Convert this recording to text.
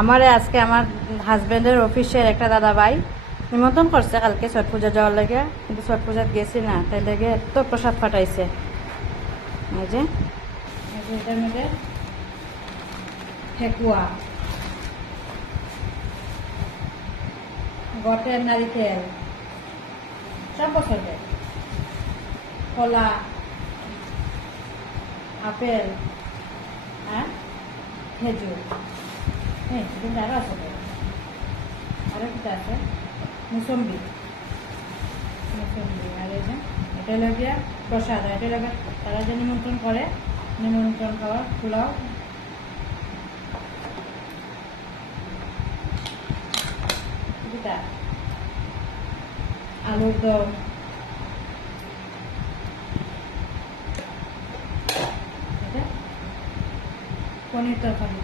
আমারে আজকে আমার হাজবেন্ডের অফিসের একটা দাদা ভাই নিমন্ত্রণ করছে কালকে ছট পূজা যাওয়ার লাগে, কিন্তু ছট পূজাত গেছি না, তাই লাগে এত প্রসাদ ফাটাইছে। এই যে এটার মধ্যে ঠেকুয়া, গটের নারিকেল, সব বছরের কলা, আপেল, হ্যাঁ খেজুর, হ্যাঁ কিন্তু আরও আছে, আরও কিছু আছে, মুসম্বি, আর এই যে এটা হলো গিয়া প্রসাদ। এটা হলো তারা যে নিমন্ত্রণ করে, নিমন্ত্রণ খাওয়া পোলাও, আলুর দম, পনির তরকারি।